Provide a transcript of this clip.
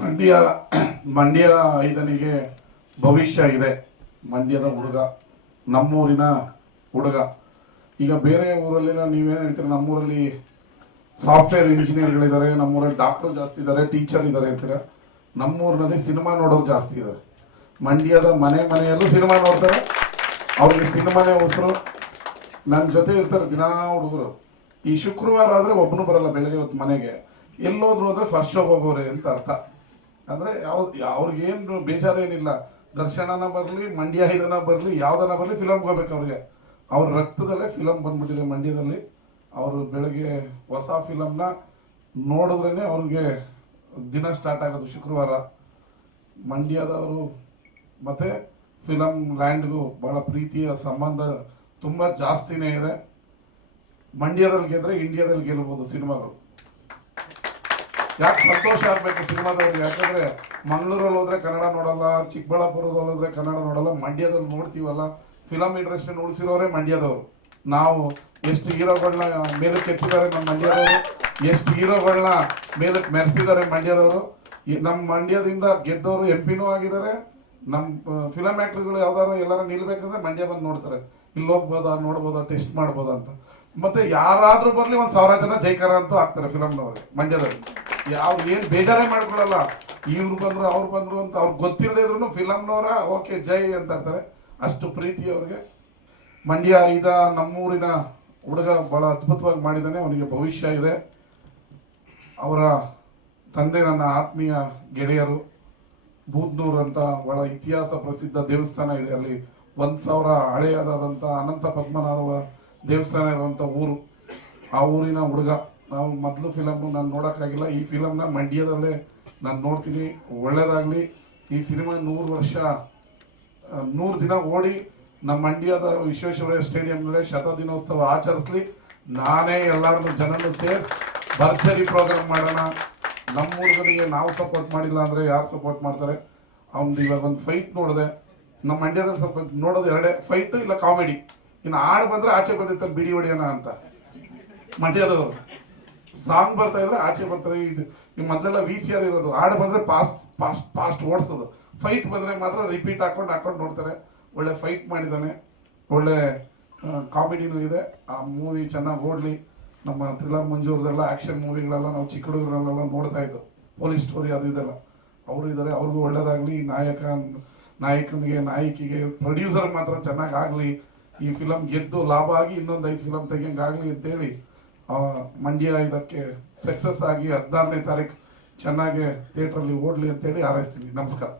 ಮಂಡ್ಯ ಮಂಡ್ಯ ಐದನಿಗೆ ಭವಿಷ್ಯ ಇದೆ. ಮಂಡ್ಯದ ಹುಡುಗ, ನಮ್ಮೂರಿನ ಹುಡುಗ. ಈಗ ಬೇರೆ ಊರಲ್ಲಿನ ನೀವೇನು ಹೇಳ್ತೀರಿ? ನಮ್ಮೂರಲ್ಲಿ ಸಾಫ್ಟ್ವೇರ್ ಇಂಜಿನಿಯರ್ಗಳಿದ್ದಾರೆ, ನಮ್ಮೂರಲ್ಲಿ ಡಾಕ್ಟರ್ ಜಾಸ್ತಿ ಇದ್ದಾರೆ ಟೀಚರ್ ಇದ್ದಾರೆ ಅಂತೀರ. ನಮ್ಮೂರಿನಲ್ಲಿ ಸಿನಿಮಾ ನೋಡೋರು ಜಾಸ್ತಿ ಇದ್ದಾರೆ. ಮಂಡ್ಯದ ಮನೆ ಮನೆಯಲ್ಲೂ ಸಿನಿಮಾ ನೋಡ್ತಾರೆ. ಅವ್ರಿಗೆ ಸಿನಿಮಾನೇ ಹೊಸರು ನನ್ನ ಜೊತೆ ಇರ್ತಾರೆ ದಿನಾ ಹುಡುಗರು. ಈ ಶುಕ್ರವಾರ ಆದರೆ ಒಬ್ಬನು ಬರಲ್ಲ, ಬೆಳಗ್ಗೆ ಹೊತ್ತು ಮನೆಗೆ. ಎಲ್ಲೋದ್ರು ಅಂದರೆ ಫಸ್ಟ್ ಶೋಗೆ ಹೋಗೋರೆ ಅಂತ ಅರ್ಥ. ಅಂದರೆ ಯಾವ್ದು ಅವ್ರಿಗೇನು ಬೇಜಾರೇನಿಲ್ಲ. ದರ್ಶನನ ಬರಲಿ, ಮಂಡ್ಯ ಇದನ್ನ ಬರಲಿ ಯಾವ್ದನ್ನ ಬರಲಿ ಫಿಲಮ್ಗೆ ಹೋಗ್ಬೇಕು ಅವ್ರಿಗೆ. ಅವ್ರ ರಕ್ತದಲ್ಲೇ ಫಿಲಮ್ ಬಂದ್ಬಿಟ್ಟಿದೆ ಮಂಡ್ಯದಲ್ಲಿ. ಅವರು ಬೆಳಗ್ಗೆ ಹೊಸ ಫಿಲಮ್ನ ನೋಡಿದ್ರೇ ಅವ್ರಿಗೆ ದಿನ ಸ್ಟಾರ್ಟ್ ಆಗೋದು ಶುಕ್ರವಾರ. ಮಂಡ್ಯದವರು ಮತ್ತು ಫಿಲಮ್ ಲ್ಯಾಂಡ್ಗೂ ಭಾಳ ಪ್ರೀತಿಯ ಸಂಬಂಧ ತುಂಬ ಜಾಸ್ತಿನೇ ಇದೆ. ಮಂಡ್ಯದಲ್ಲಿ ಗೆದ್ರೆ ಇಂಡಿಯಾದಲ್ಲಿ ಗೆಲ್ಬೋದು ಸಿನಿಮಾಗಳು. ಯಾಕೆ ಸಂತೋಷ ಆಗಬೇಕು ಸಿನಿಮಾದವ್ರಿಗೆ ಯಾಕಂದ್ರೆ ಮಂಗಳೂರಲ್ಲಿ ಹೋದ್ರೆ ಕನ್ನಡ ನೋಡಲ್ಲ, ಚಿಕ್ಕಬಳ್ಳಾಪುರದಲ್ಲಿ ಹೋದ್ರೆ ಕನ್ನಡ ನೋಡಲ್ಲ, ಮಂಡ್ಯದಲ್ಲಿ ನೋಡ್ತೀವಲ್ಲ. Film industry ಉಳಿಸಿರೋರೇ ಮಂಡ್ಯದವರು. ನಾವು ಎಷ್ಟು ಹೀರೋಗಳನ್ನ ಮೇಲಕ್ಕೆ ಎತ್ತಿದ್ದಾರೆ ನಮ್ಮ ಮಂಡ್ಯದವರು, ಎಷ್ಟು ಹೀರೋಗಳನ್ನ ಮೇಲಕ್ಕೆ ಮೆರೆಸಿದ್ದಾರೆ ಮಂಡ್ಯದವರು. ನಮ್ಮ ಮಂಡ್ಯದಿಂದ ಗೆದ್ದವರು ಎಂ ಪಿನೂ ಆಗಿದ್ದಾರೆ. ನಮ್ಮ ಫಿಲಮ್ ಆ್ಯಕ್ಟ್ರಿಗಳು ಯಾವ್ದಾದ್ರು ಎಲ್ಲರೂ ನಿಲ್ಬೇಕಂದ್ರೆ ಮಂಡ್ಯ ಬಂದು ನೋಡ್ತಾರೆ. ಇಲ್ಲಿ ಹೋಗ್ಬೋದಾ, ನೋಡ್ಬೋದಾ ಟೆಸ್ಟ್ ಮಾಡ್ಬೋದಾ ಅಂತ. ಮತ್ತೆ ಯಾರಾದರೂ ಬರಲಿ ಒಂದು ಸಾವಿರ ಜನ ಜೈಕಾರ ಅಂತೂ ಆಗ್ತಾರೆ ಫಿಲಮ್ನವ್ರಿಗೆ ಮಂಡ್ಯದಲ್ಲಿ. ಅವ್ರು ಏನ್ ಬೇಜಾರೇ ಮಾಡ್ಕೊಳಲ್ಲ. ಇವ್ರು ಬಂದ್ರು, ಅವ್ರು ಬಂದ್ರು ಅಂತ ಅವ್ರಿಗೆ ಗೊತ್ತಿಲ್ಲದಿದ್ರು ಫಿಲಮ್ನವರ ಓಕೆ, ಜೈ ಅಂತ ಅಂತಾರೆ. ಅಷ್ಟು ಪ್ರೀತಿ ಅವ್ರಿಗೆ. ಮಂಡ್ಯ ಇದ ನಮ್ಮೂರಿನ ಹುಡುಗ ಬಹಳ ಅದ್ಭುತವಾಗಿ ಮಾಡಿದ್ದಾನೆ ಅವನಿಗೆ ಭವಿಷ್ಯ ಇದೆ. ಅವರ ತಂದೆ ನನ್ನ ಆತ್ಮೀಯ ಗೆಳೆಯರು, ಬೂದ್ನೂರ್ ಅಂತ ಬಹಳ ಇತಿಹಾಸ ಪ್ರಸಿದ್ಧ ದೇವಸ್ಥಾನ ಇದೆ. ಅಲ್ಲಿ ಒಂದ್ ಸಾವಿರ ಹಳೆಯದಾದಂಥ ಅನಂತ ಪದ್ಮನಾಭ ದೇವಸ್ಥಾನ ಇರುವಂಥ ಊರು. ಆ ಊರಿನ ಹುಡುಗ. ನಾವು ಮೊದಲು ಫಿಲಮ್ ನಾನು ನೋಡೋಕ್ಕಾಗಿಲ್ಲ. ಈ ಫಿಲಮ್ನ ಮಂಡ್ಯದಲ್ಲೇ ನಾನು ನೋಡ್ತೀನಿ. ಒಳ್ಳೆಯದಾಗಲಿ ಈ ಸಿನಿಮಾ ನೂರು ವರ್ಷ ನೂರು ದಿನ ಓಡಿ ನಮ್ಮ ಮಂಡ್ಯದ ವಿಶ್ವೇಶ್ವರಯ್ಯ ಸ್ಟೇಡಿಯಂನಲ್ಲಿ ಶತ ದಿನೋತ್ಸವ ಆಚರಿಸ್ಲಿ. ನಾನೇ ಎಲ್ಲರನ್ನು ಜನರನ್ನು ಸೇರಿಸಿ ಭರ್ಜರಿ ಪ್ರೋಗ್ರಾಮ್ ಮಾಡೋಣ. ನಮ್ಮ ಹುಡುಗನಿಗೆ ನಾವು ಸಪೋರ್ಟ್ ಮಾಡಿಲ್ಲ ಅಂದರೆ ಯಾರು ಸಪೋರ್ಟ್ ಮಾಡ್ತಾರೆ? ಅವ್ನು ಇವಾಗ ಒಂದು ಫೈಟ್ ನೋಡಿದೆ. ನಮ್ಮ ಮಂಡ್ಯದಲ್ಲಿ ಸ್ವಲ್ಪ ನೋಡೋದು ಎರಡೇ ಫೈಟು ಇಲ್ಲ ಕಾಮಿಡಿ ಇನ್ನು ಆಡು ಬಂದರೆ ಆಚೆ ಬಂದಿರ್ತಾರೆ ಬಿಡಿ ಹೊಡಿಯೋಣ ಅಂತ. ಮಂಡ್ಯದವರು. ಸಾಂಗ್ ಬರ್ತಾ ಇದ್ರೆ ಆಚೆ ಬರ್ತಾರೆ, ಇದು ಈ ಮೊದಲೆಲ್ಲ ವಿ ಸಿ ಆರ್ ಇರೋದು. ಹಾಡು ಬಂದ್ರೆ ಪಾಸ್ ಫಾಸ್ಟ್ ಪಾಸ್ಟ್ ಓಡಿಸೋದು ಫೈಟ್ ಬಂದ್ರೆ ಮಾತ್ರ ರಿಪೀಟ್ ಹಾಕೊಂಡು ಹಾಕೊಂಡು ನೋಡ್ತಾರೆ. ಒಳ್ಳೆ ಫೈಟ್ ಮಾಡಿದ್ದಾನೆ. ಒಳ್ಳೆ ಕಾಮಿಡಿನೂ ಇದೆ. ಆ ಮೂವಿ ಚೆನ್ನಾಗಿ ಓಡಲಿ. ನಮ್ಮ ಥ್ರಿಲ್ಲರ್ ಮಂಜೂರದೆಲ್ಲ ಆಕ್ಷನ್ ಮೂವಿಗಳೆಲ್ಲ ನಾವು ಚಿಕ್ಕ ಹುಡುಗರಲ್ಲೆಲ್ಲ ನೋಡ್ತಾ ಇದ್ದು. ಪೊಲೀಸ್ ಸ್ಟೋರಿ ಅದು ಇದೆಲ್ಲ. ಅವರು ಇದ್ದಾರೆ ಅವ್ರಿಗೂ ಒಳ್ಳೇದಾಗಲಿ. ನಾಯಕ, ನಾಯಕನಿಗೆ, ನಾಯಕಿಗೆ ಪ್ರೊಡ್ಯೂಸರ್ ಮಾತ್ರ ಚೆನ್ನಾಗಿ ಆಗಲಿ. ಈ ಫಿಲಮ್ ಗೆದ್ದು ಲಾಭ ಆಗಿ ಇನ್ನೊಂದು ಐದು ಫಿಲಮ್ ತೆಗಿಯಂಗಾಗಲಿ ಅಂತೇಳಿ ಮಂಡ್ಯ ಇದಕ್ಕೆ ಸಕ್ಸಸ್ ಆಗಿ ಹದಿನಾರನೇ ತಾರೀಕು ಚೆನ್ನಾಗಿ ಥಿಯೇಟ್ರಲ್ಲಿ ಓಡಲಿ ಅಂತೇಳಿ ಹಾರೈಸ್ತೀನಿ. ನಮಸ್ಕಾರ.